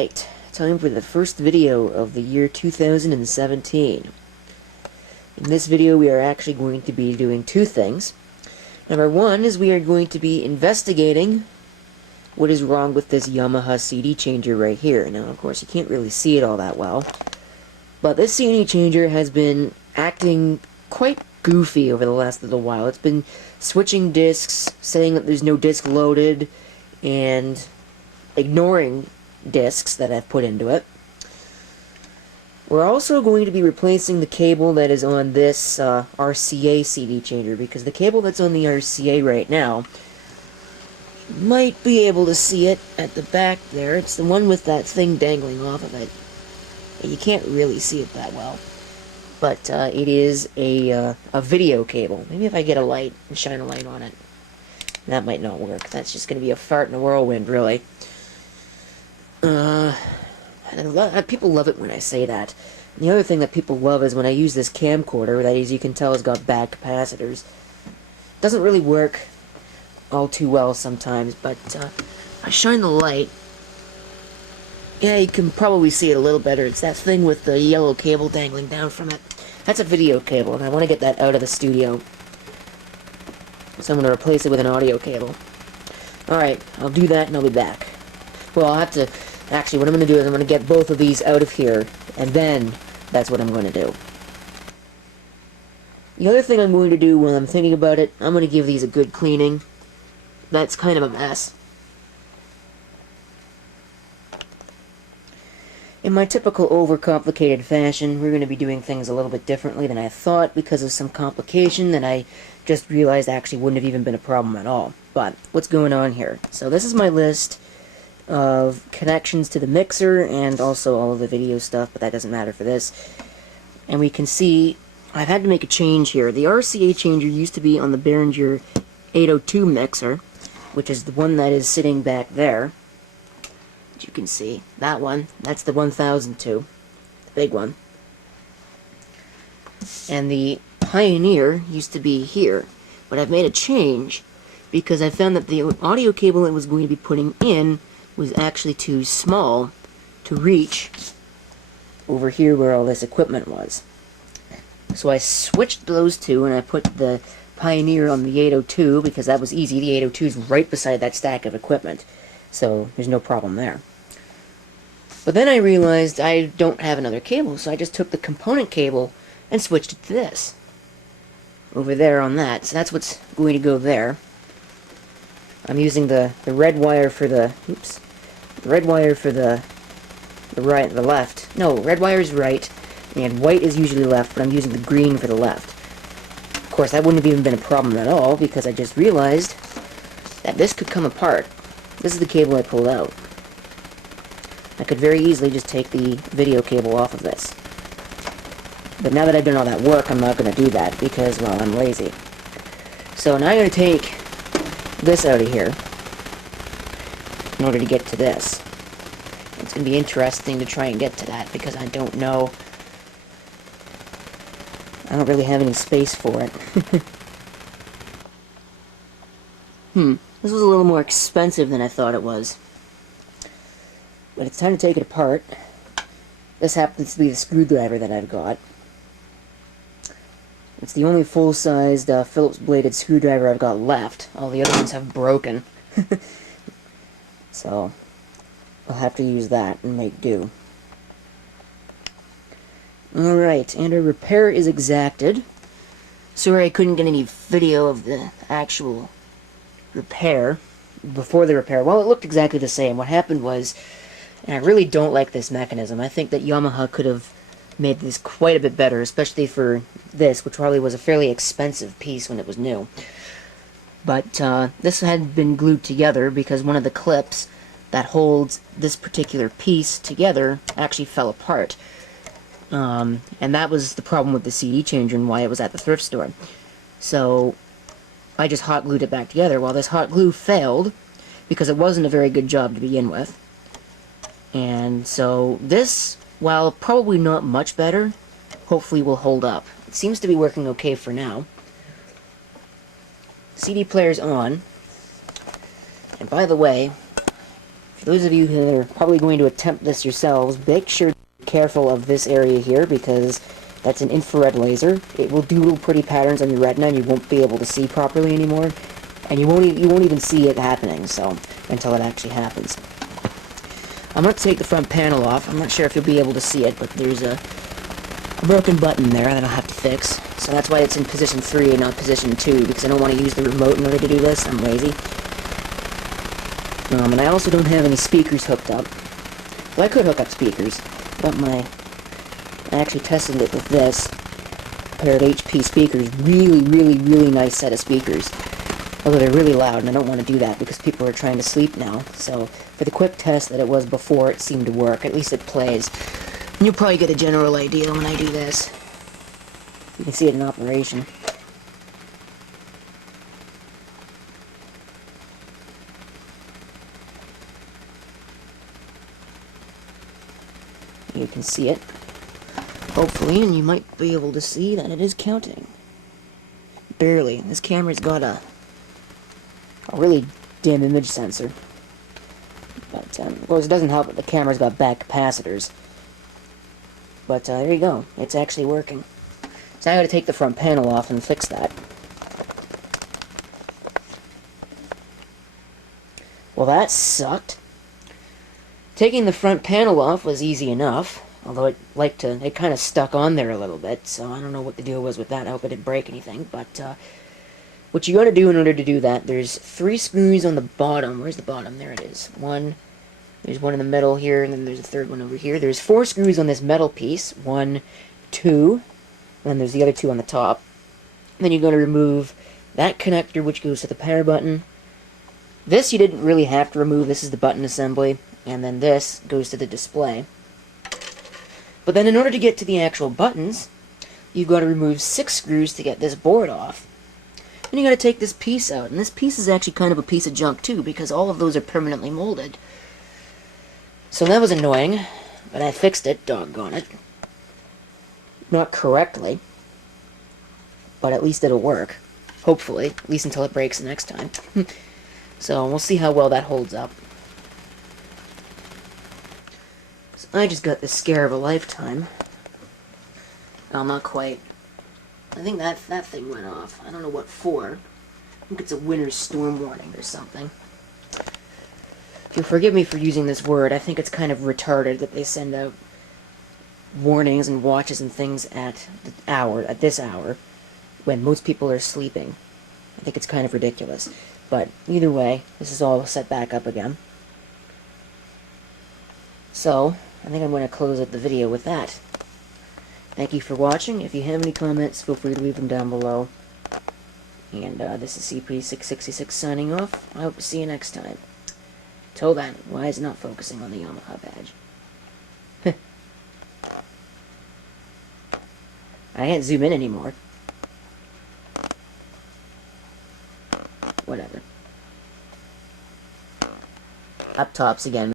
Alright, time for the first video of the year 2017. In this video we are actually going to be doing two things. Number one is we are going to be investigating what is wrong with this Yamaha CD changer right here. Now of course you can't really see it all that well, but this CD changer has been acting quite goofy over the last little while. It's been switching discs, saying that there's no disc loaded, and ignoring discs that I've put into it. We're also going to be replacing the cable that is on this RCA CD changer, because the cable that's on the RCA right now, you might be able to see it at the back there. It's the one with that thing dangling off of it. You can't really see it that well, but it is a video cable. Maybe if I get a light and shine a light on it. That might not work. That's just going to be a fart in a whirlwind, really. People love it when I say that. And the other thing that people love is when I use this camcorder that, as you can tell, has got bad capacitors. Doesn't really work all too well sometimes, but I shine the light. Yeah, you can probably see it a little better. It's that thing with the yellow cable dangling down from it. That's a video cable, and I want to get that out of the studio. So I'm going to replace it with an audio cable. Alright, I'll do that and I'll be back. Well, I'll have to... Actually, what I'm going to do is I'm going to get both of these out of here, and then that's what I'm going to do. The other thing I'm going to do when I'm thinking about it, I'm going to give these a good cleaning. That's kind of a mess. In my typical overcomplicated fashion, we're going to be doing things a little bit differently than I thought because of some complication that I just realized actually wouldn't have even been a problem at all. But what's going on here? So this is my list of connections to the mixer and also all of the video stuff, but that doesn't matter for this. And we can see I've had to make a change here. The RCA changer used to be on the Behringer 802 mixer, which is the one that is sitting back there. As you can see, that one, that's the 1002, the big one. And the Pioneer used to be here, but I've made a change because I found that the audio cable I was going to be putting in was actually too small to reach over here where all this equipment was. So I switched those two and I put the Pioneer on the 802 because that was easy. The 802 is right beside that stack of equipment, so there's no problem there. But then I realized I don't have another cable, so I just took the component cable and switched it to this. Over there on that, so that's what's going to go there. I'm using the red wire for the, oops, red wire for the right, the left. No, red wire is right, and white is usually left, but I'm using the green for the left. Of course, that wouldn't have even been a problem at all, because I just realized that this could come apart. This is the cable I pulled out. I could very easily just take the video cable off of this. But now that I've done all that work, I'm not going to do that, because, well, I'm lazy. So now I'm going to take this out of here in order to get to this. It's going to be interesting to try and get to that because I don't know. I don't really have any space for it. This was a little more expensive than I thought it was. But it's time to take it apart. This happens to be the screwdriver that I've got. It's the only full-sized Phillips bladed screwdriver I've got left. All the other ones have broken. So, I'll have to use that and make do. Alright, and a repair is exacted. Sorry I couldn't get any video of the actual repair before the repair. Well, it looked exactly the same. What happened was, and I really don't like this mechanism. I think that Yamaha could have made this quite a bit better, especially for this, which probably was a fairly expensive piece when it was new. But this had been glued together because one of the clips that holds this particular piece together actually fell apart. And that was the problem with the CD changer and why it was at the thrift store. So I just hot glued it back together. Well, this hot glue failed because it wasn't a very good job to begin with. And so this, while probably not much better, hopefully will hold up. It seems to be working okay for now. CD player's on. And by the way, For those of you who are probably going to attempt this yourselves, make sure to be careful of this area here, because that's an infrared laser. It will do little pretty patterns on your retina, and you won't be able to see properly anymore. And you won't even see it happening, so, until it actually happens. I'm going to take the front panel off. I'm not sure if you'll be able to see it, but there's a broken button there that I'll have to fix. So that's why it's in position 3 and not position 2, because I don't want to use the remote in order to do this. I'm lazy. And I also don't have any speakers hooked up. Well, I could hook up speakers, but I actually tested it with this pair of HP speakers. Really, really, really nice set of speakers. Although they're really loud, and I don't want to do that because people are trying to sleep now. So, for the quick test that it was before, it seemed to work. At least it plays. And you'll probably get a general idea when I do this. You can see it in operation. You can see it, hopefully, and you might be able to see that it is counting. Barely. This camera's got a really dim image sensor. But, of course, it doesn't help that the camera's got back capacitors. But, there you go. It's actually working. So I gotta take the front panel off and fix that. Well, that sucked. Taking the front panel off was easy enough, although it kind of stuck on there a little bit, so I don't know what the deal was with that. I hope it didn't break anything, but what you gotta do in order to do that, there's 3 screws on the bottom. Where's the bottom? There it is. There's one in the middle here, and then there's a third one over here. There's 4 screws on this metal piece. 1, 2, and then there's the other 2 on the top. And then you're gonna remove that connector, which goes to the power button. This you didn't really have to remove. This is the button assembly. And then this goes to the display. But then in order to get to the actual buttons, you've got to remove 6 screws to get this board off. And you got to take this piece out. And this piece is actually kind of a piece of junk too, because all of those are permanently molded. So that was annoying, but I fixed it, doggone it. Not correctly, but at least it'll work. Hopefully, at least until it breaks the next time. So we'll see how well that holds up. I just got the scare of a lifetime. Well, not quite. I think that thing went off. I don't know what for. I think it's a winter storm warning or something. If you'll forgive me for using this word, I think it's kind of retarded that they send out warnings and watches and things at this hour, when most people are sleeping. I think it's kind of ridiculous. But either way, this is all set back up again. So, I think I'm going to close out the video with that. Thank you for watching. If you have any comments, feel free to leave them down below. And this is CP666 signing off. I hope to see you next time. Till then, why is it not focusing on the Yamaha badge? I can't zoom in anymore. Whatever. Up tops again.